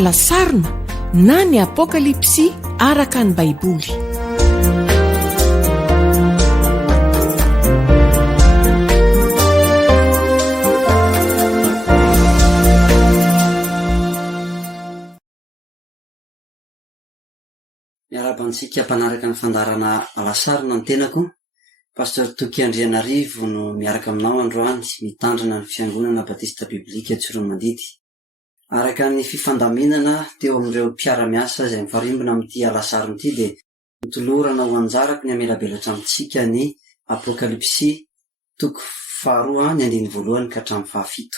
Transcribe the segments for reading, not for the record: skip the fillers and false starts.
alasarina na ny apokalipsy araka ny baiboly. Miarabantsika mpanaraka ny fandarana alasarina ny tenako. Pastor Toky Andrianarivo no miaraka aminao androany, mitandrina ny fiangonana batista biblika Tsoronmandidy. Araka ny fifandaminana teo amin'ireo mpiara-miasa izay mifarimbona amin'ity alasarina ity dia nitolorana ho anjarako ny amelabelatra amintsika ny apokalipsy toko 2 ny 1 ka hatramin'ny 7.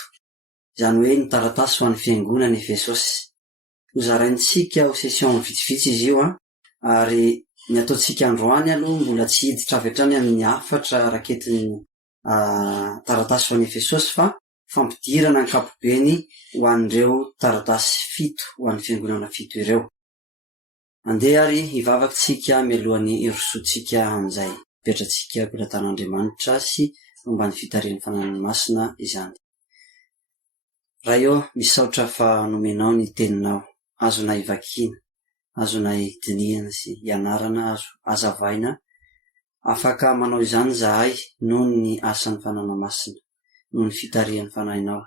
Izany hoe ny taratasy ho an'ny fiangonana Efesosy. Hozaraintsika ho sesion vitsivitsy izy io ary ny ataontsika androany aloha mbola tsy hiditra avy hatrany amin'ny 4 raketiny taratasy ho an'ny Efesosy fa fampidirana ny kapobeny ho an'ireo taratasy 7 ho an'ny fiangonana 7 ireo. Andeha ary hivavakintsika mialohan'ny irosoantsika amin'izay. Petratsika koratan'Andriamanitra sy momba ny fitarian'ny fananany masina izany. Raha eo misaotra fa nomenao ny teninao, azonay vakiana, azonay dinihana sy ianarana, azo azavaina, afaka manao izany zahay noho ny asan'ny fanana masina, noho ny fitarian'ny fanahinao.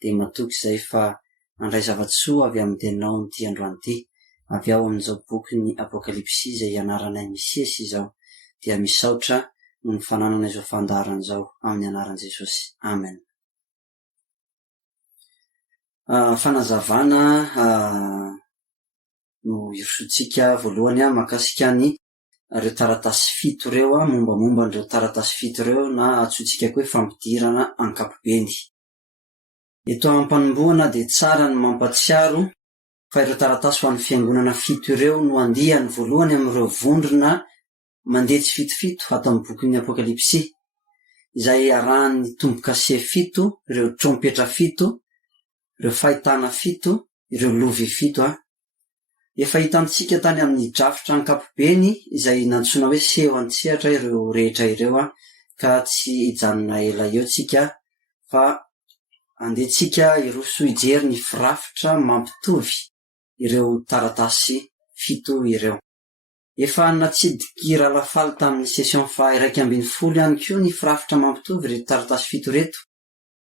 Dia matoky izay fa andray zavatsoa avy amin'ny teninao n'ity androany ity, avy ao amin'izao boky ny apokalipsy izay ianaranay Mesiasy izao. Dia misaotra noho ny fananana izao fandarana izao amin'ny anaran'i Jesosy. Amen. Fanazavana no irosoantsika voalohany makasika ny ireo taratasy 7 ireo, mombamomba an'ireo taratasy 7 ireo, na atsointsika koa hoe fampidirana ankapobeny. Eto am-panomboana dia tsara ny mampatsiaro fa ireo taratasy ho an'ny fiangonana 7 ireo no andiany voalohany amin'ireo vondrona mandeha tsy fitofito ato amin'ny bokin'ny apokalipsy, izay arahan'ny tombo-kase 7, ireo trompetra 7, ireo fahitana 7, ireo lovy 7. Efa hitantsika tany amin'ny drafitra ankapobeny izay nantsoina hoe seho an-tsehatra ireo rehetra ireo, ka tsy hijanona ela eo tsika fa andehetsika iroso ijery ny firafitra mampitovy ireo taratasy 7 ireo. Efa natsidiky ralafaly tamin'ny sesion faha 120 ihany koa ny firafitra mampitovy ireo taratasy 7 reto,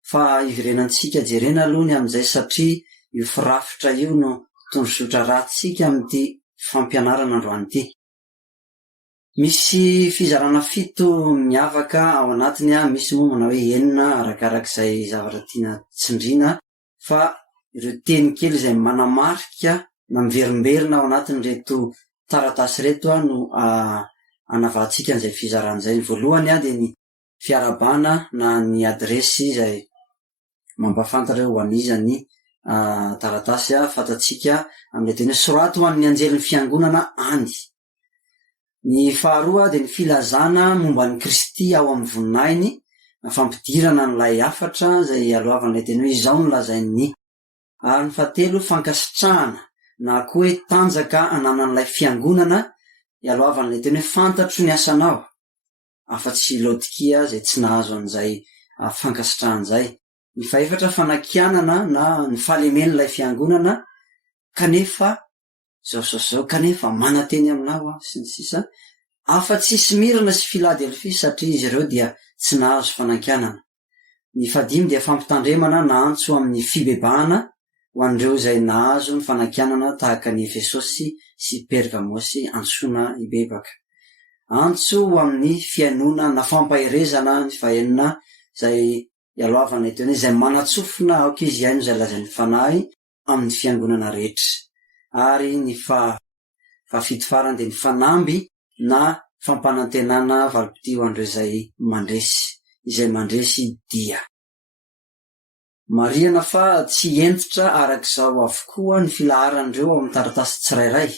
fa iverenantsika jerena aloha ny amin'izay satria io firafitra io no tondrosotra ratsika amin'ity fampianarana androany ity. Misy fizarana 7 miavaka ao anatiny, misy moa manao hoe 9 arakarak'izay zavatra tiana tsindriana, fa ireo teny kely izay manamarika na miverimberina ao anatin' reto taratasy reto no anavahantsika an'izay fizaran'izay. Ny voalohany dia ny fiarabana na ny adresy izay mampafantatra ho an'iza ny taratasy, fantatsika amin'ilay teny soraty ho an'ny anjelin'ny fiangonana any. Ny faharoa dia ny filazana momba ny Kristy ao amin'ny voninahiny, na fampidirana n'ilay hafatra izay alohavan'ilay teny hoe izao no lazainy. Ary ny fahatelo, fankasitrahana na koa hoe tanjaka ananan'ilay fiangonana ialohavan'ilay teny hoe fantatro ny asanao, afa-tsy Laodikia izay tsy nahazo an'izay fankasitrahan'izay. Ny fahaefatra, fanakianana na ny fahalemen'ilay fiangonana, kanefa zao kanefa manateny aminao sy ny sisa, afa-tsisy mirana sy Filadelfia satria izy ireo dia tsy nahazo fanakianana. Ny fahadimy dia fampitandremana na antso amin'ny fibebahana ho an'ireo izay nahazo ny fanakianana tahaka ny Efesosy sy Pergamosy antsoina ibebaka. Antso ho amin'ny fiainona na fampaherezana. Ny fahenona izay ialohavanay teny izay manatsofina aoka izy haino izay lazain'ny fanahy amin'ny fiangonana rehetra. Ary ny fafito farany dia ny fanamby na fampanantenana valopity ho an'ireo izay mandresy dia. Marihana fa tsy entitra arak'izao avokoa ny filaharan'ireo ao amin'ny taratasy tsirairay.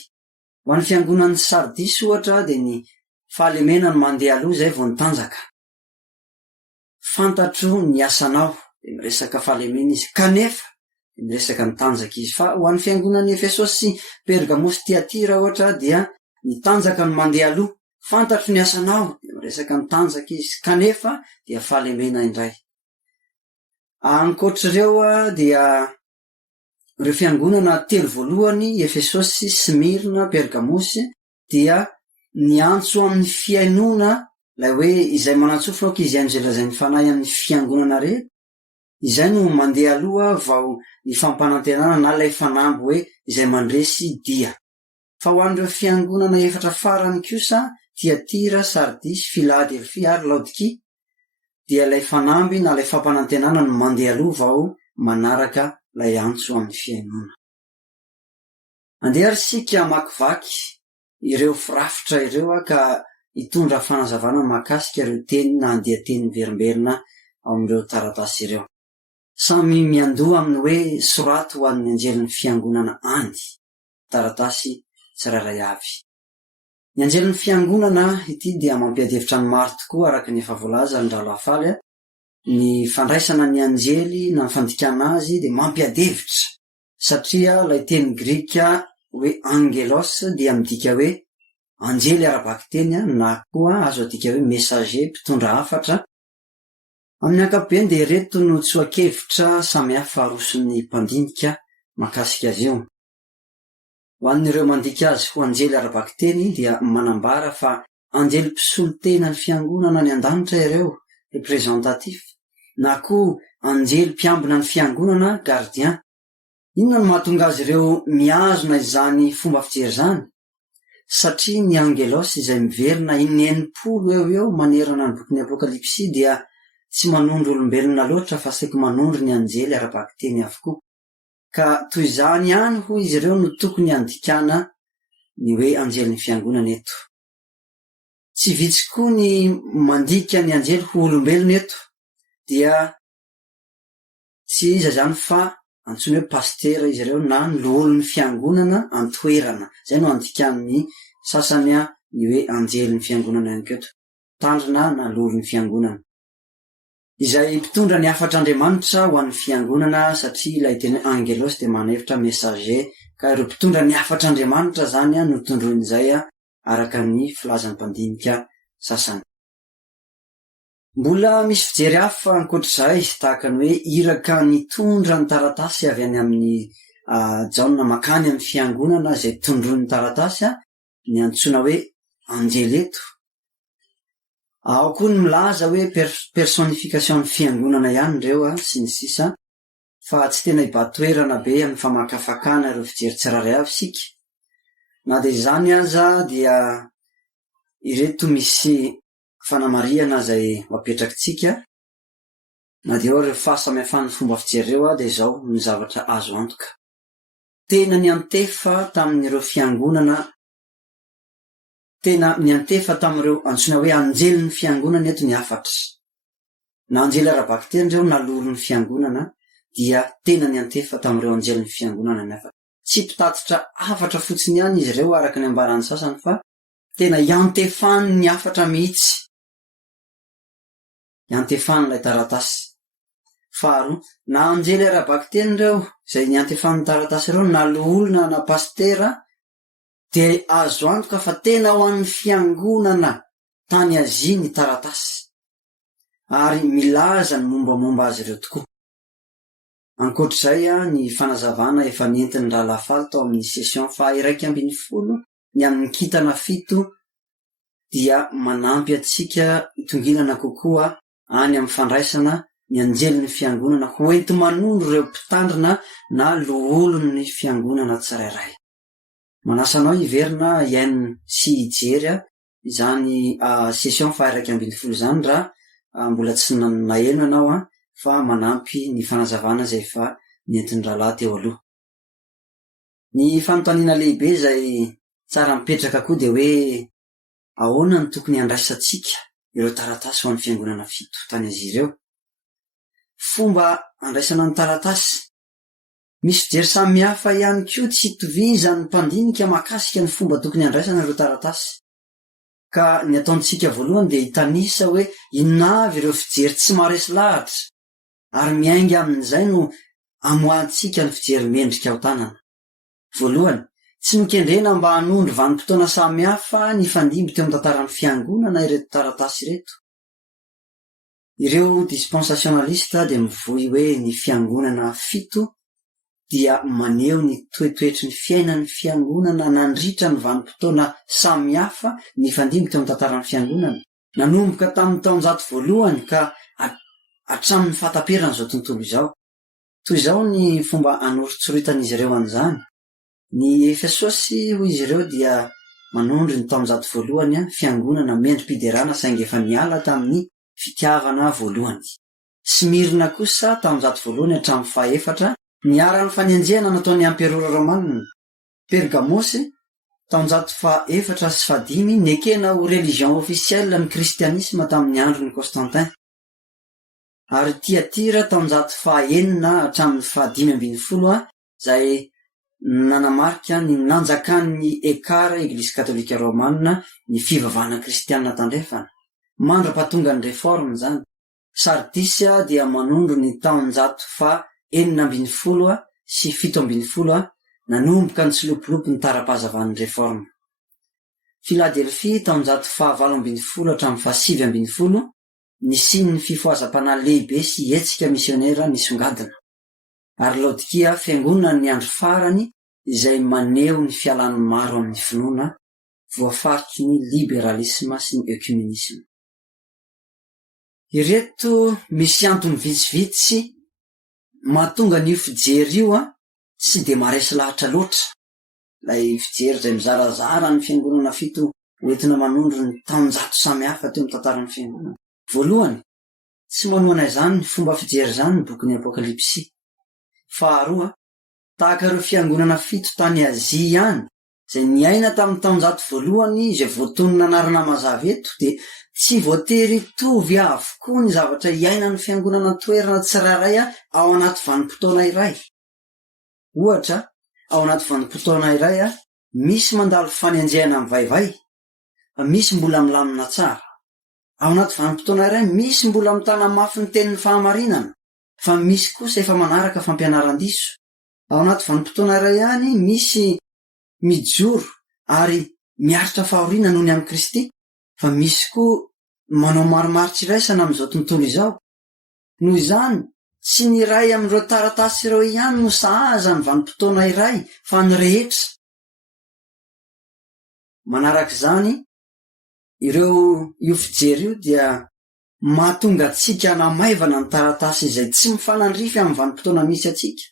Ho an'ny fiangonan'ny Sardisy ohatra dia ny fahalemena ny mandeha aloha izay vao nitanjaka. Fantatro ny asanao, dia miresaka fahalemena izy, kanefa dia miresaka nitanjaka izy. Fa ho an'ny fiangonan'ny Efesosy sy Pergamosy Tiatira ohatra dia nitanjaka ny mandeha aloha, fantatro ny asanao, dia miresaka nitanjaka izy, kanefa dia fahalemena indray. Ankoatr'ireo dia reo fiangonana telo voalohany Efesosy, Smirna, Pergamosy dia niantso amin'ny fiainona lay hoe izay manantsofina ko izy anjelazay ny fanahy amin'ny fiangonana rehetra, izay no mandeha aloha vao ny fampanantenana na lay fanamby hoe izay mandresy dia. Fa ho an'ireo fiangonana efatra farany kosa, Tiatira, Sardis, Filadelfia ary Laodikia, dia lay fanamby na lay fampanantenana no mandeha aloha vao manaraka lay antso amin'ny fiainona. Andeha sika makivaky ireo firafitra ireo ka hitondra fanazavana mahakasika ireo teny na andian-teny verimberina ao amin'ireo taratasy ireo. Samy miandoha amin'ny hoe sorato ho an'ny anjelin'ny fiangonana any, taratasy tsirairay avy. Ny anjelin'ny fiangonana ity dia mampiadevitra ny maro tokoa araka ny efa voalaza ny ralafaly. Ny fandraisana ny anjely na ny fandikana azy dia mampiadevitra, satria ilay teny grika hoe angelos dia midika hoe anjely arabaky teny na koa azo adika hoe messager, mpitondra hafatra. Amin'ny ankapobeny dia reto no tsoakevitra samihafa aroson'ny mpandinika mahakasika azy io. Ho an'ireo mandika azy ho anjely arabaky teny dia manambara fa anjely mpisolo tena ny fiangonana ny an-danitra ireo, représentatif, na koa anjely mpiambina ny fiangonana, gardien. Inona no mahatonga azy ireo miazona izany fomba fijery zany? Satria ny angelos izay miverina 900 eo manerana ny bokin'ny Apokalipsy dia tsy manondro olombelona loatra fa saika manondro ny anjely arabaky teny avokoa. Ka toy izany ihany ho izy ireo no tokony andikana ny hoe anjelin'ny fiangonana eto. Tsy vitsy koa ny mandika ny anjely ho olombelona eto, dia tsy iza zany fa antsoina hoe pastera izy ireo na ny loholon'ny fiangonana antoerana. Zay no andikan'ny sasany ny hoe anjelin'ny fiangonana ihany keto, tandrina na loholon'ny fiangonana. Izay mpitondra ny hafatr'Andriamanitra ho an'ny fiangonana, satria ilay teny angelos dia manevitra messager, ka ireo mpitondra ny hafatr'Andriamanitra zany no tondron'izay araka ny filazan'ny mpandinika sasany. Mbola misy fijery hafa ankoatr'izay, tahaka ny hoe iraka nitondra ny taratasy avy any amin'ny jaona makany amin'ny fiangonana izay tondron'ny taratasy ny antsoina hoe anjely eto. Ao koa ny milaza hoe personification fiangonana ihany ireo sy ny sisa, fa tsy tena hibatoerana be amin'ny famakafakana ireo fijery tsirairay avy sika. Na dia izany aza dia ireto misy fanamariana izay mapetrakitsika, na dia ao ireo fahasamihafan'ny fomba fijery ireo dia izao ny zavatra azo antoka. Tena niantefa tamin'ireo fiangonana, tena niantefa tamin'ireo antsoina hoe anjelin'ny fiangonana eto ny hafatra. Na anjely arabaky teny ireo na loholon'ny fiangonana dia tena niantefa tamin'ireo anjelin'ny fiangonana ny hafatra. Tsy mpitatitra hafatra fotsiny ihany izy ireo araka ny ambaran'ny sasany, fa tena iantefany ny hafatra mihitsy. Iantefany ilay taratasy. Faharoa, na anjely arabaky teny ireo izay niantefan'ny taratasy ireo na loholona na pastera, dia azo antoka fa tena ho an'ny fiangonana tany Azia ny taratasy, ary milaza ny mombamomba azy ireo tokoa. Ankoatr'izay ny fanazavana efa nentin'ny ralafaly tao amin'ny session faha 112 ny amin'ny kitana 7 dia manampy atsika hitongilana kokoa any amin'ny fandraisana ny anjelin'ny fiangonana ho enti manondro ireo mpitandrina na loholon'ny fiangonana tsirairay. Manasanao hiverina iaino sy hijery izany session faha 112 zany raha mbola tsy naheno ianao fa manampy ny fanazavana izay efa nentin'ny rahalahy teo aloha. Ny fanontaniana lehibe izay tsara mipetraka koa dia hoe ahoana ny tokony handraisantsika ireo taratasy ho an'ny fiangonana 7 tany Azia ireo? Fomba handraisana ny taratasy, misy fijery samihafa ihany koa, tsy hitovizan'ny mpandinika mahakasika ny fomba tokony handraisana ireo taratasy. Ka ny ataontsika voalohany dia hitanisa hoe inona avy ireo fijery tsy maharesy lahatra, ary miainga amin'izay no amoahantsika ny fijery mendrika ao tanana. Voalohany, tsy mikendrena mba hanondro vanim-potoana samihafa ny fandimby teo amin'ny tantaran'ny fiangonana ireto taratasy ireto. Ireo dispensationalista dia mivohy hoe ny fiangonana 7 dia maneho ny toetoetry ny fiainany fiangonana, nandritra ny vanim-potoana samihafa ny fandimby teo amin'ny tantaran'ny fiangonana, nanomboka tamin'ny taonjato voalohany ka hatramin'ny fahataperana izao tontolo izao. Toy izao ny fomba anoritsoritanizy ireo an'izany. Ny Efesosy hoy izy ireo dia manondro ny taonjato voalohany fiangonana mendrim-piderana saingy efa niala tamin'ny fitiavana voalohany. Smirna kosa taonjato voalohany hatramin'ny fahaefatra, niara-ny fanenjehana nataon'ny amperora romanina. Pergamosy taonjato fahaefatra sy fahadimy, nekena ho religion ofisielle ny kristianisma tamin'ny andro ny Constantin. Ary Tiatira taonjato fahaenina hatramin'ny fahadimy ambin'ny folo, izay nanamarika ny nanjakan'ny ekara Eglise katolika romanina ny fivavahana kristianina tandrefana, mandra-pahatonga ny réforme zany. Sardisia dia manondro ny taonjato fahaenina ambin'ny folo sy fito ambin'ny folo, nanomboka ny tsilopilopy ny tara-pahazavan'ny réforme. Philadelphie taonjato fahavalo ambin'ny folo hatramin'ny fahasivy ambin'ny folo, nisiny ny fifohazam-panahy lehibe sy hetsika misionera nisongadina. Ary Laodikia fiangonana ny andro farany izay maneho ny fialan'ny maro amin'ny finoana, voafaritry ny liberalisme sy ny ecumenisme. Ireto misy antony vitsivitsy mahatonga n'io fijery io tsy de maharesy lahatra loatra. Ilay fijery izay mizarazara ny fiangonana fito hoentina manondro ny taonjato samihafa teo amin'ny tantaran'ny fiangonana. Voalohany, tsy manohana izany ny fomba fijery izany ny bokin'ny Apokalipsy. Faharoa, tahaka ireo fiangonana fito tany Azia ihany, izay niaina tamin'ny taonjato voalohany izay voatonona anarana mazava eto, dia tsy voatery tovy avokoa ny zavatra iainan'ny fiangonana toerana tsirairay ao anaty vanim-potoana iray. Ohatra, ao anaty vanim-potoana iray misy mandalo fanenjehana amin'ny vaivay, misy mbola milamina tsara. Ao anaty vanim-potoana iray misy mbola mitana mafy ny tenin'ny fahamarinana, fa misy kosa efa manaraka fampianaran-diso. Ao anaty vanim-potoana iray ihany misy mijoro ary miaritra fahoriana noho ny amin'ny Kristy, fa misy koa manao marimaritra iraisana amin'izao tontolo izao. Noho izany, tsy ny iray amin'ireo taratasy ireo ihany no sahaza ny vanim-potoana iray, fa ny rehetra. Manaraka izany, io fijery io dia mahatonga atsika namaivana ny taratasy izay tsy mifanandrify amin'ny vanim-potoana misy atsika.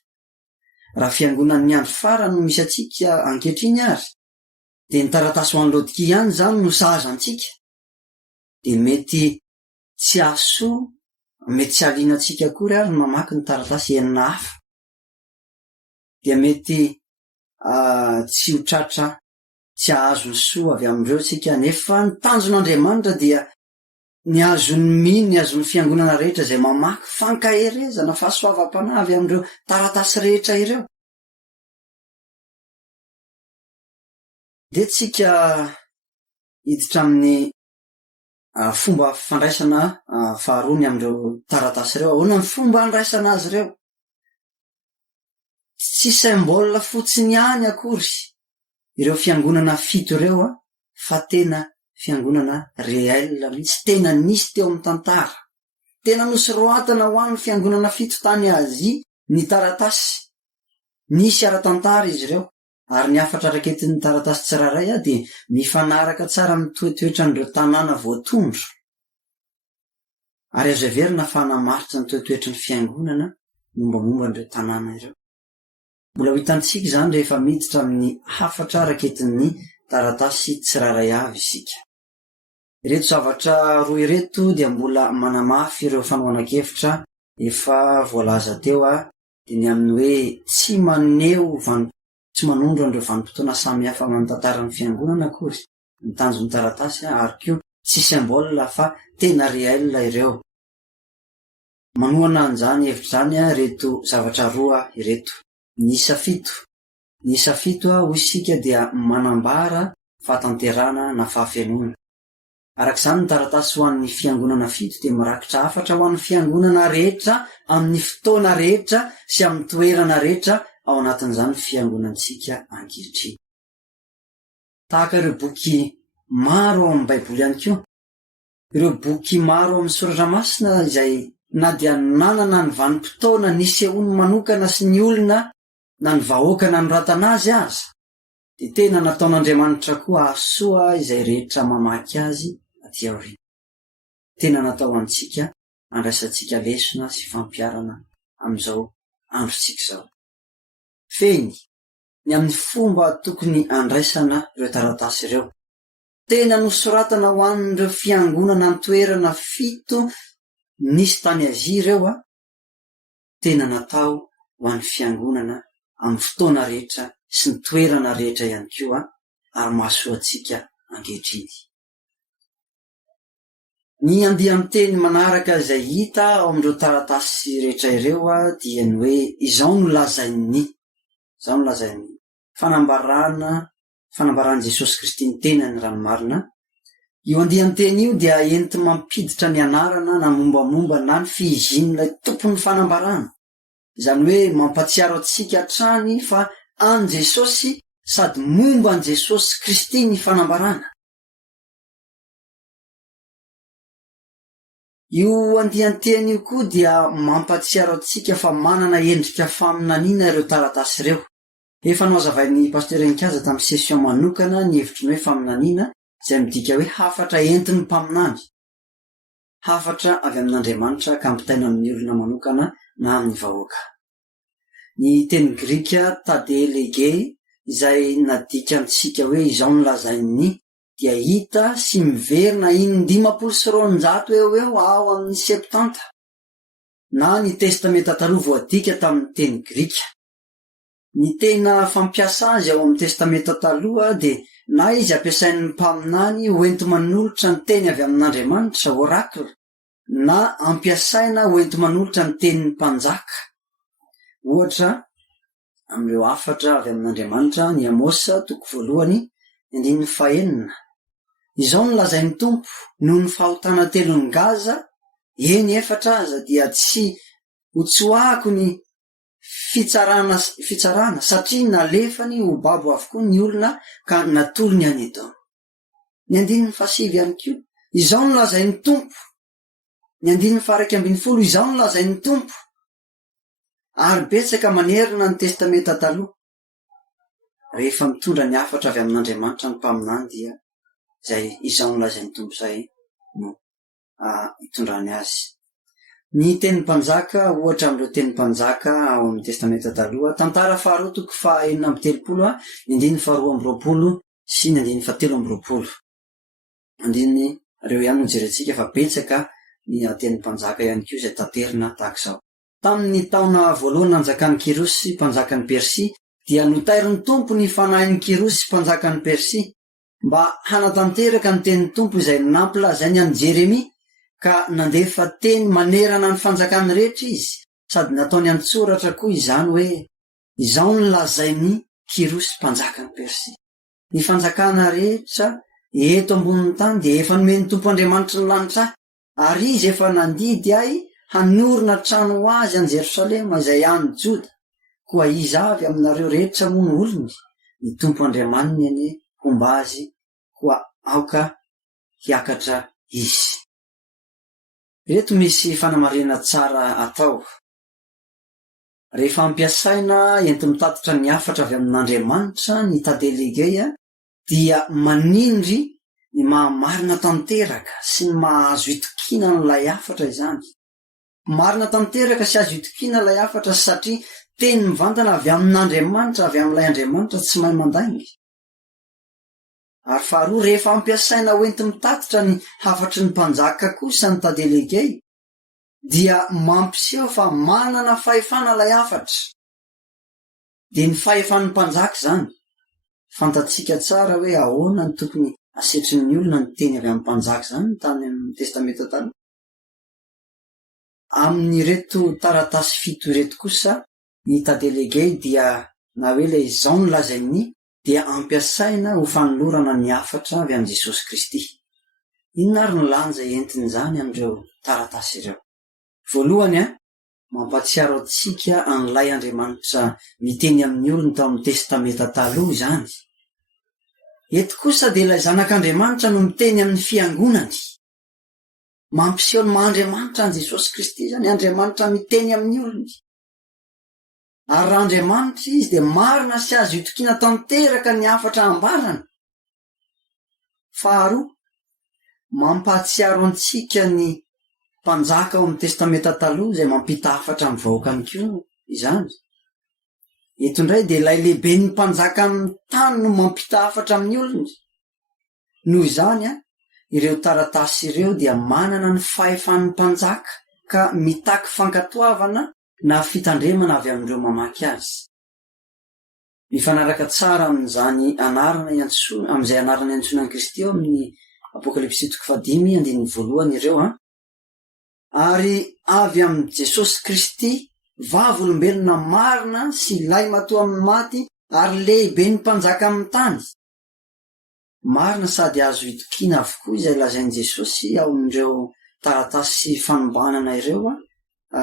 Raha fiangonan'ny andro farany no misy atsika ankehitriny ary, dia ny taratasy ho an'ny Laodikia ihany izany no sahaza antsika. Dia mety tsy ahasoa, mety tsy haliana antsika akory ary ny mamaky ny taratasy enina hafa. Dia mety tsy ho tratra, tsy ahazo ny soa avy amin'ireo tsika, nefa ny tanjon'Andriamanitra dia ny azon'ny mino, ny azon'ny fiangonana rehetra izay mamaky fankaherezana, fahasoavam-panahy avy amin'ireo taratasy rehetra ireo. Dia tsika hiditra amin'ny fomba fandraisana faharony amin'ireo taratasy ireo. Ahoana ny fomba handraisana azy ireo? Tsy symbole fotsiny ihany akory ireo fiangonana fito ireo, fa tena fiangonana réel mihitsy, tena nisy teo amin'ny tantara. Tena nosorohatana ho an'ny fiangonana fito tany Azia ny taratasy. Nisy ara-tantara izy ireo, ary ny afatra raketin'ny taratasy tsirairay dia mifanaraka tsara amin'ny toetoetra n'ireo tanàna voatondro. Ary azo heverina fa namaritra ny toetoetra ny fiangonana mombamomba n'ireo tanàna ireo. Mbola ho hitantsika izany rehefa miditra amin'ny hafatra raketin'ny taratasy tsirairay avy isika. Ireto zavatra roa ireto dia mbola manamafy ireo fanohanan-kevitra efa voalaza teo, dia ny amin'ny hoe tsy manondro an'ireo vanim-potoana samihafa amin'ny tantaran'ny fiangonana akory ny tanjon'ny taratasy, ary koa tsy symbole fa tena réel ireo. Manohana an'izany hevitra izany reto zavatra roa ireto. Ny isa fito ho isika dia manambara fahatanterana na fahafenoana. Arak'izany ny taratasy ho an'ny fiangonana fito dia mirakitra hafatra ho an'ny fiangonana rehetra amin'ny fotoana rehetra sy amin'ny toerana rehetra ao anatin'izany fiangonantsika ankehitriny. Tahaka ireo boky maro ao amin'ny Baiboly ihany koa, ireo boky maro amin'ny Soratra Masina izay na dia nanana ny vanim-potoana nisehoany manokana sy ny olona na ny vahoaka na ny ratanazy aza, de tena nataon'Andriamanitra koa asoa izay rehetra mamaky azy aty aoriana. Tena natao antsika andraisantsika lesona sy fampiarana am'izao androtsika zao. Feny ny amin'ny fomba tokony andraisana ireo taratasy ireo. Tena nosoratana ho an'ireo fiangonana toerana 7 nisy tany Azia ireo tena natao ho an'ny fiangonana amin'ny fotoana rehetra sy ny toerana rehetra ihany koa ary mahasoa antsika ankehitriny. Ny andiam-teny manaraka izay hita ao amin'ireo taratasy rehetra ireo dia ny hoe izao no lazainy fanambarana Jesosy Kristy ny tena ny ranomarina. Io andiam-teny io dia enti mampiditra ny anarana na mombamomba na ny fihizin'ilay tompon'ny fanambarana, izany hoe mampatsiaro antsika hatrany fa an Jesosy sady momba an Jesosy Kristy ny fanambarana. Io andiam-teny io koa dia mampatsiaro antsika fa manana endrika faminaniana ireo taratasy ireo. Efa nozavain'ny pasteur Nkaza tamin'ny session manokana ny hevitry ny hoe faminaniana, izay midika hoe hafatra entin'ny mpaminany, hafatra avy amin'Andriamanitra ka ampitaina amin'ny olona manokana na amin'ny vahoaka. Ny teny Grika tadelege izay nadika antsika hoe izao no lazainy dia hita sy miverina 500 eo ao amin'ny 70 na ny testamenta taloha voadika tamin'ny teny Grika. Ny tena fampiasa azy ao amin'ny testamenta taloha de na izy ampiasain'ny mpaminany hoento manolotra ny teny avy amin'Andriamanitra oracle, na ampiasaina hoento manolotra ny tenin'ny mpanjaka. Ohatra amin'ireo 4 avy amin'Andriamanitra, ny Amosa 1:9, izao no lazain'ny Tompo noho ny fahotana telon'ny Gaza, eny 4 aza dia tsy hotsoahako ny fitsarana satria nalefany ho babo avokoa ny olona ka natolony any Edom. Ny 5 ihany koa, izao no lazain'ny Tompo. Ny 12, izao no lazain'ny Tompo. Ary betsaka manerina ny testamenta taloha. Rehefa mitondra ny 4 avy amin'Andriamanitra ny mpaminany dia izay izao no lazain'ny Tompo izay no hitondrany azy. Ny tenin'ny mpanjaka, ohatra amin'ireo tenin'ny mpanjaka ao amin'ny testamenta taloha, tantara faharoa 4:9, ny 2:20 sy ny 7:20. Andiny ireo ihany no jerentsika fa betsaka ny tenin'ny mpanjaka ihany koa izay tanterina tahak'izao. Tamin'ny taona voalohany nanjakan'ny Kirosy mpanjakan'ny Persia dia notairin'ny Tompo ny fanahin'ny Kirosy mpanjakan'ny Persia mba hanatanteraka ny tenin'ny Tompo izay nampilazainy an'i Jeremia, ka nandefa teny manerana ny fanjakany rehetra izy, sady nataony antsoratra koa izany hoe izao no lazain'ny Kirosy mpanjakan'ny Persia. Ny fanjakana rehetra eto ambonin'ny tany dia efa nomeny Tompo Andriamanitra ny lanitra, ary izy efa nandidy ahy hanorina trano ho azy any Jerosalema izay any Joda, koa izy avy aminareo rehetra moa ny olony, ny Tompo Andriamaniny ane homba azy koa aoka hiakatra izy. Reto misy fanamarena tsara atao. Rehefa ampiasaina enti-mitatitra ny 4 avy amin'Andriamanitra ny tadelegea, dia manindry ny mahamarina tanteraka sy ny mahazo itokina n'ilay 4 izany. Marina tanteraka sy azo itokina ilay 4 satria teny mivantana avy amin'Andriamanitra, avy amin'ilay Andriamanitra tsy mahay mandainga. Ary faharoa, rehefa ampiasaina hoenti-mitatitra ny hafatry ny mpanjaka kosa ny tadelegei, dia mampiseho fa manana fahefana ilay 4. De ny fahefan'ny mpanjaka izany, fantatsika tsara hoe ahoana ny tokony asetry ny olona ny teny avy amin'ny mpanjaka izany tany amin'ny testamenta taloha. Amin'ny reto taratasy 7 reto kosa, ny tadelegei dia na hoe ilay izao no lazainy dia ampiasaina ho fanolorana ny 4 avy amin'i Jesosy Kristy. Inona ary ny lanja entin'izany amin'ireo taratasy ireo? Voalohany, mampatsiaro antsika an'ilay Andriamanitra miteny amin'ny olona tao amin'ny testamenta taloha izany. Eto kosa dia ilay zanak'Andriamanitra no miteny amin'ny fiangonany. Mampiseho ny maha-Andriamanitra an' Jesosy Kristy izany, Andriamanitra miteny amin'ny olony. ary raha Andriamanitra izy dia marina sy azo itokiana tanteraka ny afatra ambarana. Faharoa, mampahatsiaro antsika ny mpanjaka ao amin'ny testamenta taloha izay mampita hafatra amin'ny vahoakany koa izany. Eto indray dia ilay lehibe ny mpanjaka amin'ny tany no mampita hafatra amin'ny olona. Noho izany ireo taratasy ireo dia manana ny fahefan'ny mpanjaka ka mitaky fankatoavana na fitandremana avy amin'ireo mamaky azy. Mifanaraka tsara amin'izany anarana amin'izay anarana iantsoana an'i Kristy eo amin'ny Apokalipsy 5:1 ireo ary avy amin'i Jesosy Kristy vavolombelona marina sy lay matoa amin'ny maty ary lehibe ny mpanjaka amin'ny tany. Marina sady azo itokiana avokoa izay lazain'i Jesosy ao amin'ireo taratasy fanombanana ireo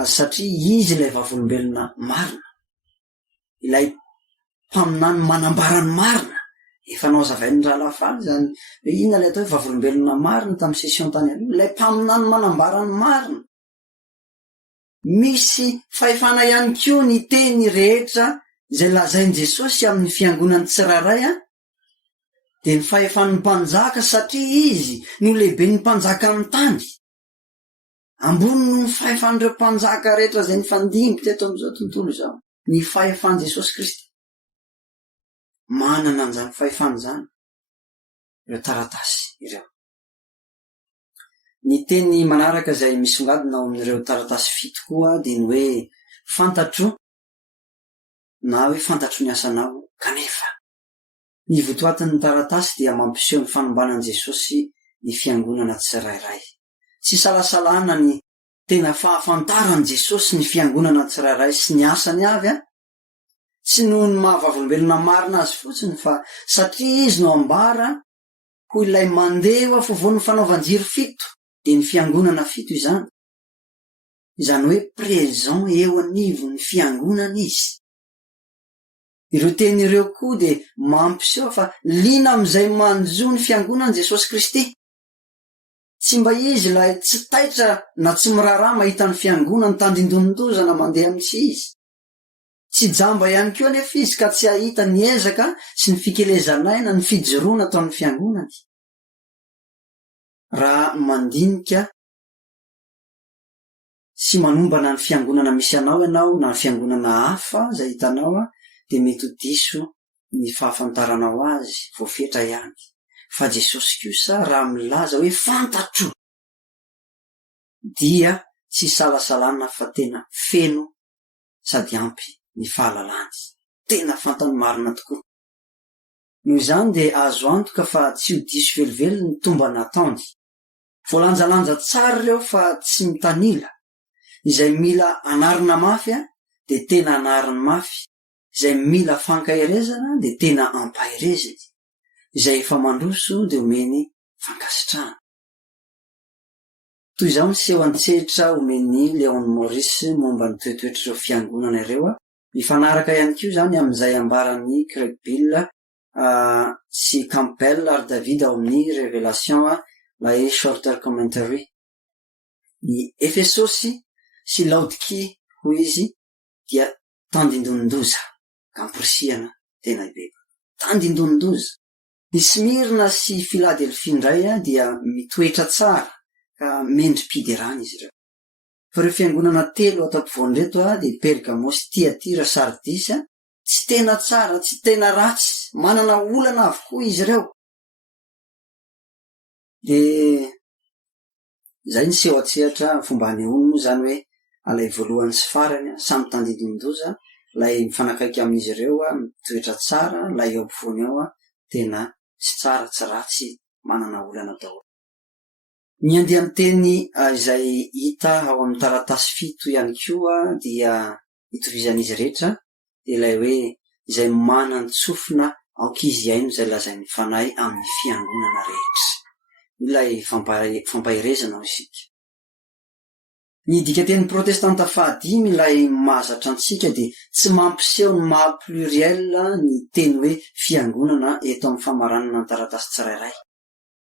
satria izy ilay vavolombelona marina, ilay mpaminany manambarany marina. Efa nao zavain'ny rahalafaly zany hoe inona ilay atao hoe vavolombelona marina tamin'ny session tany aloha, ilay mpaminany manambarany marina. Misy fahefana ihany koa ny teny rehetra izay lazain'i Jesosy amin'ny fiangonany tsirairay dia ny fahefan'ny mpanjaka satria izy no lehibe ny mpanjaka amin'ny tany. Ambony no ny fahefan'ireo mpanjaka rehetra izay nifandimby teto amin'izao tontolo izao, ny fahefan'i Jesosy Kristy. Manana an'izany fahefana izany ireo taratasy ireo. Ny teny manaraka izay misongadina ao amin'ireo taratasy 7 koa dia ny hoe fantatro na hoe fantatro ny asanao kanefa. Ny votoatin'ny taratasy dia mampiseho ny fanombanan'i Jesosy ny fiangonana tsirairay. Tsy salasalana ny tena fahafantaran'i Jesosy ny fiangonana tsirairay sy ny asany avy tsy noho ny mahavavolombelona marina azy fotsiny fa satria izy no ambara ho ilay mandeha fovoan'ny fanaovan-jiro 7 dia ny fiangonana 7 izany. Izany hoe présent eo anivon'ny fiangonana izy. Ireo teny ireo koa dia mampiseho fa liana amin'izay manjo ny fiangonana Jesosy Kristy. Tsy mba izy ilay tsy taitra na tsy miraharaha mahita ny fiangonana tandrindonindozana mandeha amin'itsy izy. Tsy jamba ihany koa anefa izy ka tsy ahita ny ezaka sy ny fikelezanaina ny fijoroana atao amin'ny fiangonany. Raha mandinika sy manombana ny fiangonana misy anao ianao na ny fiangonana hafa izay hitanao dia mety ho diso ny fahafantaranao azy voafetra ihany. Fa Jesosy kosa raha milaza hoe fantatro dia tsy salasalana fa tena feno sady ampy ny fahalalany, tena fantany marina tokoa. Noho izany dia azo antoka fa tsy ho diso velively ny tomba nataony. Voalanjalanja tsara ireo fa tsy mitanila. Izay mila anarina mafy dia tena anariny mafy, izay mila fankahirezana dia tena ampahirezany, izay efa mandroso dia omeny fankasitrahana. Toy izao miseho an-tsehatra omeny Léon Maurice momba ny toetoetr'ireo fiangonana ireo. Mifanaraka ihany koa izany amin'izay ambaran'ny Craigbill sy Campbell ary David ao amin'ny Révélation ilay Shorter Commentary. Ny Efesosy sy Laodikia ho izy dia tandindondoza, kamporisihana tena be, tandindondoza. Ny Smirna sy Philadelphie indray dia mitoetra tsara ka mendrim-piderana izy ireo. Fa ireo fiangonana 3 ato ampovoan'ireto dia Pergamo sy Tiatira, Sardis tsy tena tsara, tsy tena ratsy, manana olana avokoa izy ireo. Dia izay ny seho an-tsehatra fomba hanehoana izany hoe alay voalohany sy farany samy tandindondoza, lay mifanakaiky amin'izy ireo mitoetra tsara, lay eo ampovoany ao tena tsy tsara, tsy ratsy, manana olana daholo. Ny andeha teny izay hita ao amin'ny taratasy 7 ihany koa dia itovizan'izy rehetra dia ilay hoe izay manana ny tsofina aokizy aino izay lazain'ny fanahy amin'ny fiangonana rehetra. Ilay fampahirezana isika. Ny dikateny protestanta 5 ilay mahazatra antsika dia tsy mampiseho ny maha-pluriel ny teny hoe fiangonana eto amin'ny famaranana ny taratasy tsirairay.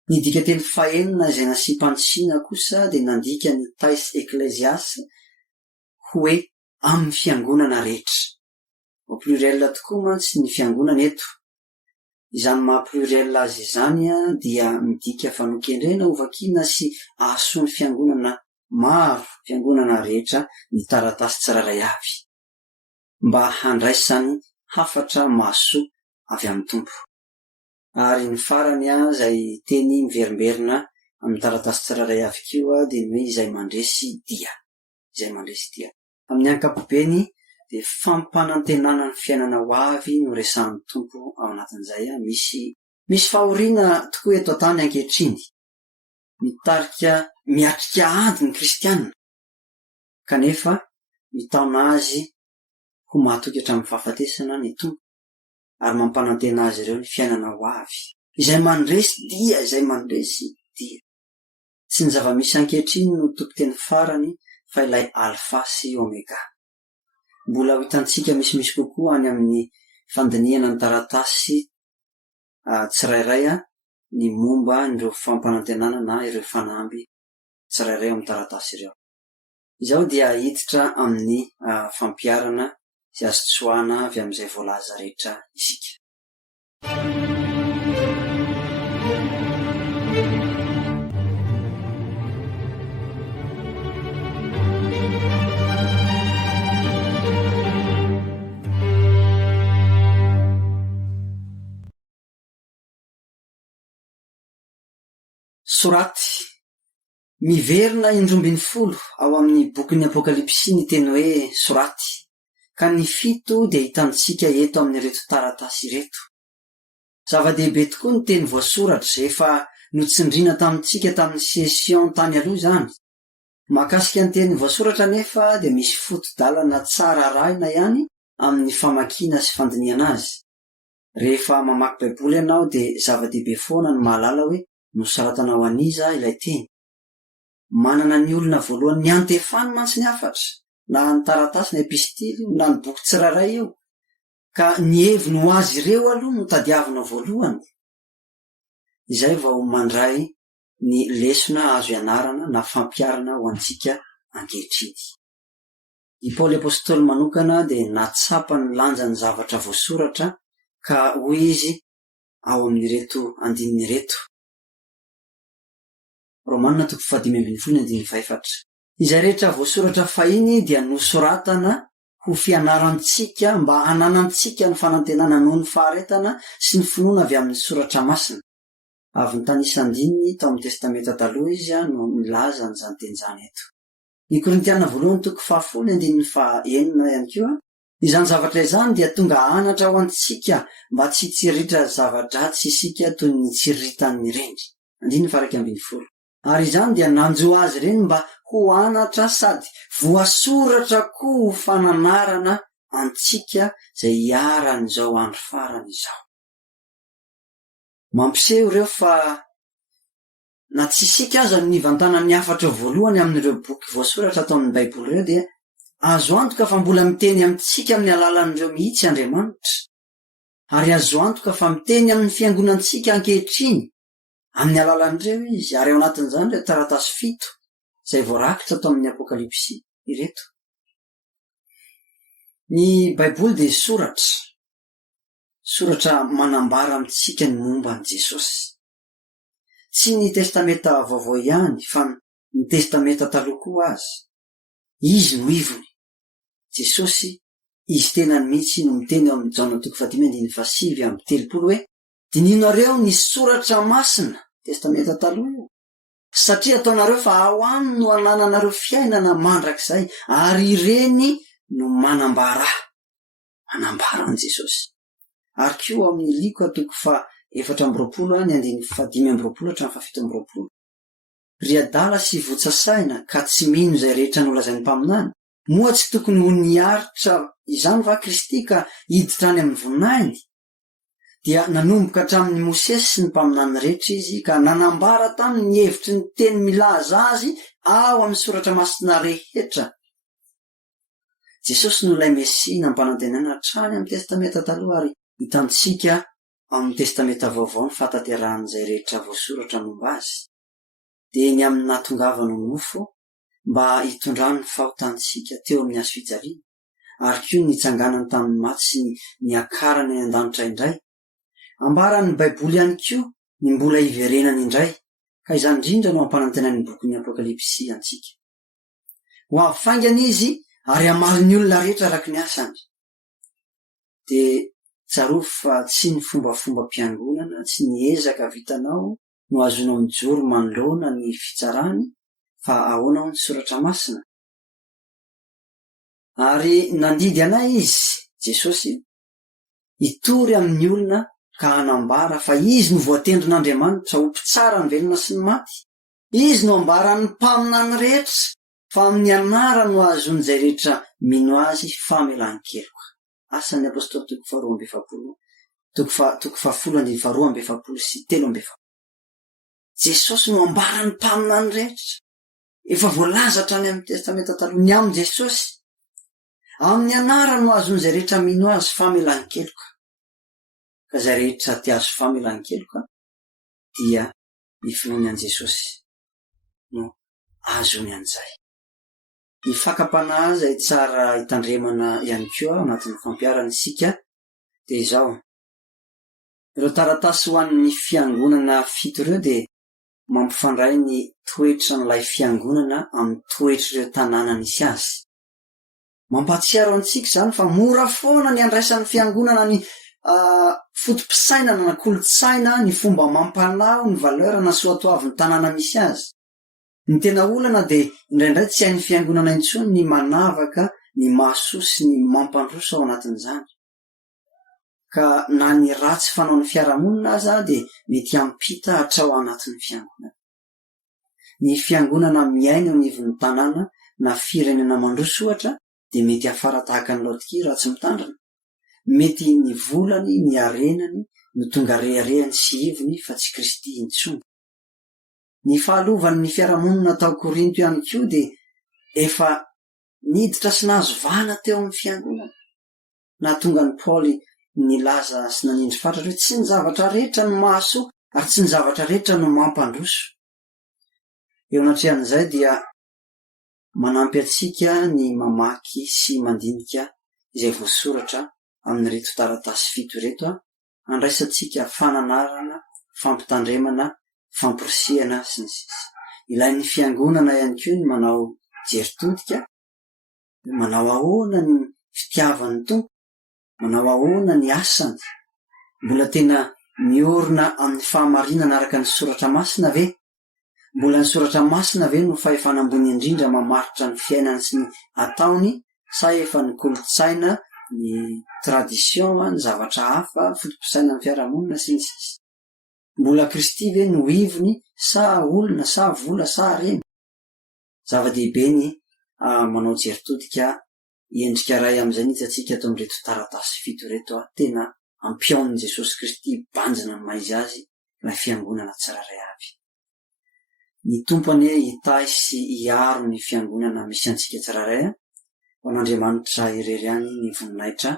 Ny dikateny 9 izay nasipandrisina kosa dia nandika ny tais ekleziasy hoe amin'ny fiangonana rehetra. au pluriel tokoa mantsy ny fiangonana eto. Izany maha pluriel azy izany dia midika fanokendrena ovakina sy ahasony fiangonana maro, fiangonana rehetra ny taratasy tsiraray avy, mba handraisany hafatra mahasoa avy amin'ny tompo. Ary ny farany izay teny miverimberina amin'ny taratasy tsiraray avy koa dia ny hoe izay mandresy dia. Amin'ny ankapobeny dia fampanantenana ny fiainana ho avy no resahan'ny tompo ao anatin'izay. Misy fahoriana tokoa eto an-tany ankehitriny mitarika miatrika ady ny kristianina, kanefa mitaona azy ho mahatoky hatramin'ny fahafatesana ny tompo ary mampanantena azy ireo ny fiainana ho avy izay mandresy dia. Tsy ny zava-misy ankehitriny no tompon-teny farany fa ilay alfa sy omega. Mbola ho hitantsika misimisy kokoa any amin'ny fandinihana ny taratasy tsirairay ny momba ireo fampanantenana na ireo fanamby tsirairay amin'ny taratasy ireo. Izao dia hiditra amin'ny fampiarana izay azo tsoahana avy amin'izay voalaza rehetra isika. Soraty miverina 12 ao amin'ny bokin'ny Apokalipsy ny teny hoe soraty, ka ny 7 dia hitantsika eto amin'ireto taratasy ireto. Zava-dehibe tokoa ny teny voasoratra efa notsindrina tamintsika tamin'ny sesion tany aloha izany. Mahakasika ny teny voasoratra nefa dia misy foto-dalana tsara rahina ihany amin'ny famakiana sy fandinihana azy. Rehefa mamaky baiboly ianao dia zava-dehibe foana ny mahalala hoe nosoratana ho aniza ilay teny. Manana ny olona voalohany ny antefany mantsy ny hafatra, na ny taratasy ny epistily na ny boky tsiraray io, ka ny heviny ho azy ireo aloha no tadiavina voalohany. Izay vao mandray ny lesona azo ianarana na fampiarana ho antsika ankehitriny. I Paoly apôstôly manokana dia natsapa ny lanjan'ny zavatra voasoratra ka hoy izy ao amin'ireto andininy ireto. Romanina 5:14. Izay rehetra voasoratra fahiny dia nosoratana ho fianarantsika mba hananantsika ny fanantenana noho ny faharetana sy ny finoana avy amin'ny soratra masina. Avy ny tanisa andininy tao amin'ny testamenta taloha izy no milaza n'izany teny izany eto. Ny Korintiana 1:10-9 ihany koa, izany zavatra izany dia tonga anatra ho antsika mba tsy tsiritra zava-dratsy isika toy ny tsiritan'ny reny. 1:12. Ary izany dia nanjo azy ireny mba ho anatra sady voasoratra koa ho fananarana antsika izay hiaran'izao andro farany izao. Mampiseho ireo fa na tsy isika aza ny nivantana ny hafatra voalohany amin'ireo boky voasoratra atao amin'ny baiboly ireo dia azo antoka fa mbola miteny amintsika amin'ny alalan'ireo mihitsy Andriamanitra. Ary azo antoka fa miteny amin'ny fiangonantsika ankehitriny amin'ny alalan'ireo izy, ary ao anatin'izany ireo taratasy 7 izay voarakitra atao amin'ny Apokalipsy ireto. Ny baiboly dia soratra manambara amintsika ny momba an' Jesosy. Tsy ny testamenta vaovao ihany fa ny testamenta taloha koa aza. Izy no ivony. Jesosy izy tenany mihitsy no miteny ao amin'ny Jaona 5:7-30 hoe dininareo ny soratra masina, testamenta taloha io, satria ataonareo fa ao aminy no anananareo fiainana mandrakizay, ary ireny no manambara an Jesosy. Ary koa amin'ny Liko 4:25-7. Ry adala sy votsasaina ka tsy mino izay rehetra nolazainy mpaminany, moa tsy tokony ho niaritra izany va Kristy ka hiditra any amin'ny voninahiny? Dia nanomboka hatramin'ny Mosesy sy ny mpaminany rehetra izy ka nanambara taminy hevitry ny teny milaza azy ao amin'ny soratra masina rehetra. Jesosy no ilay Mesia nampanantenana hatrany amin'ny testamenta taloha, ary hitantsika amin'ny testamenta vaovao ny fatateran'izay rehetra voasoratra momba azy. Dia ny amin'ny natongavana mofo mba hitondrany ny fahotantsika teo amin'ny hazo fijaliana, ary koa nitsanganany tamin'ny maty sy ny akarany ny an-danitra indray. Ambarany baiboly ihany koa ny mbola iverenany indray, ka izany indrindra no ampanantenany bokyny apokalipsy antsika. Ho afaingana izy ary amaly ny olona rehetra araka ny asany. De tsarovy fa tsy ny fombafomba-piangonana, tsy ny ezaka vitanao no azonao mijoro manoloana ny fitsarany, fa ahoanao ny soratra masina. Ary nandidy anay izy, Jesosy, hitory amin'ny olona ka hanambara fa izy no voatendrin'Andriamanitra ho mpitsara ny velona sy ny maty. Izy no ambaran'ny mpamina ny rehetra, fa amin'ny anara no azon'izay rehetra mino azy famelan-keloka. Asan'ny apôstôly toko 12:3 Jesosy no ambaran'ny mpamina ny rehetra. Efa voalazatra any amin'ny testamenta taloha ny amin'ny Jesosy. Amin'ny anara no azon'izay rehetra mino azy famelan-keloka. Ka izay rehetra ty azo famelan-keloka dia ny finoany an' Jesosy no azony an'izay. Ny fakapanahy izay tsara hitandremana ihany koa anatin'ny fampiarana isika dia izao: ireo taratasy ho an'ny fiangonana fito ireo dia mampifandray ny toetra n'ilay fiangonana amin'ny toetr'ireo tanàna nisy azy. Mampatsiaro antsika izany fa mora foana ny andraisan'ny fiangonana ny fotom-pisainana na kolotsaina, ny fomba mampanao, ny valeur na soatoavin'ny tanàna misy azy. Ny tena olana dia indraindray tsy hain'ny fiangonana intsony ny manavaka, ny mahasoa sy ny mampandroso ao anatin'izany. Ka na ny ratsy fanaon'ny fiarahamonina aza dia mety hampita hatrao anatin'ny fiangonana. Ny fiangonana miaina eo anivon'ny tanàna na firenena mandroso ohatra dia mety afara tahaka ny Laodikea raha tsy mitandrina. Mety ny volany, ny arenany no tonga reharehany sy ivony fa tsy Kristy intsony. Ny fahalovan'ny fiarahamonina tao Korinto ihany koa dia efa niditra sy nahazo vahana teo amin'ny fiangonana. Na tonga ny Paoly nilaza sy nanindry fatratra hoe tsy ny zavatra rehetra no mahasoa ary tsy ny zavatra rehetra no mampandroso. Eo anatrehan'izay dia manampy atsika ny mamaky sy mandinika izay voasoratra amin'ireto taratasy fito ireto, andraisantsika fananarana, fampitandremana, famporisiana sy ny sisa. Ilain'ny fiangonana ihany koa ny manao jeritodika, manao ahoana ny fitiavan'ny tompo, manao ahoana ny asany. Mbola tena miorina amin'ny fahamarinana araka ny soratra masina ve? Mbola ny soratra masina ve no fahefa ambony indrindra mamaritra ny fiainany sy ny ataony, sa efa ny kolotsaina, ny tradition, ny zavatra hafa, fotom-pisaina ny fiarahamonina sy ny sisa? Mbola Kristy ve no ivony, sa olona, sa vola, sa reny? Zava-dehibe ny manao jeritodika endrika ray amin'izay nitsatsika ato amin'reto taratasy fito reto, tena ampiaon'i Jesosy Kristy banjina ny maizy azy ilay fiangonana tsiraray avy. Ny tompony hitahy sy hiaro ny fiangonana misy antsika tsiraray, ho an'Andriamanitra irery any ny voninahitra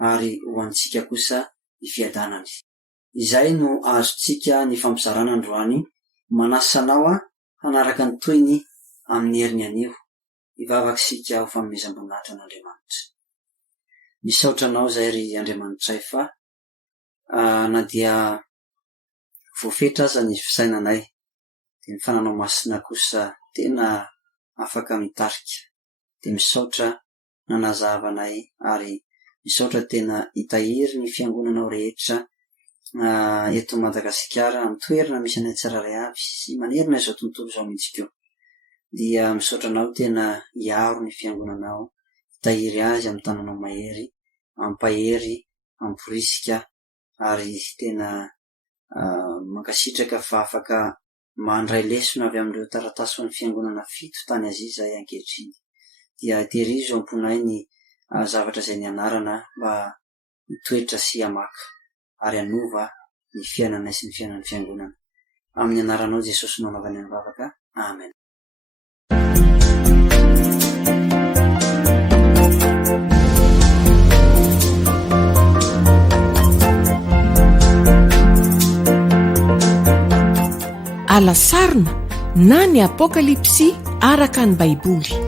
ary ho antsika kosa ny fiadanany. Izay no azontsika ny fampizarana androany, manasanao hanaraka ny toyny amin'ny heriny anio, ivavaksika ho fanomezam-boninahitra an'Andriamanitra. Misaotra anao izay ry Andriamanitra fa na dia voafetra aza ny fisainanay, dia ny fananao masina kosa tena afaka mitarika. Dia misaotra nanazavanay ary misaotra tena hitahiry ny fiangonanao rehetra eto Madagasikara, amin'ny toerana misy anay tsiraray avy sy manerina izao tontolo izao mihitsy keo. Dia misaotra anao tena hiaro ny fiangonanao, hitahiry azy amin'ny tananao mahery, ampahery, amporisika ary tena mankasitraka fa afaka mandray lesona avy amin'ireo taratasy ho an'ny fiangonana fito tany Aziza ankehitriny. Dia tehirizo amponay ny zavatra izay ny anarana mba hitoetra sy hamaka ary hanova ny fiainanay sy ny fiainan'ny fiangonana. Amin'ny anaranao Jesosy no anaovany ny vavaka. Amen. Alasarina na ny apokalipsy araka ny baiboly.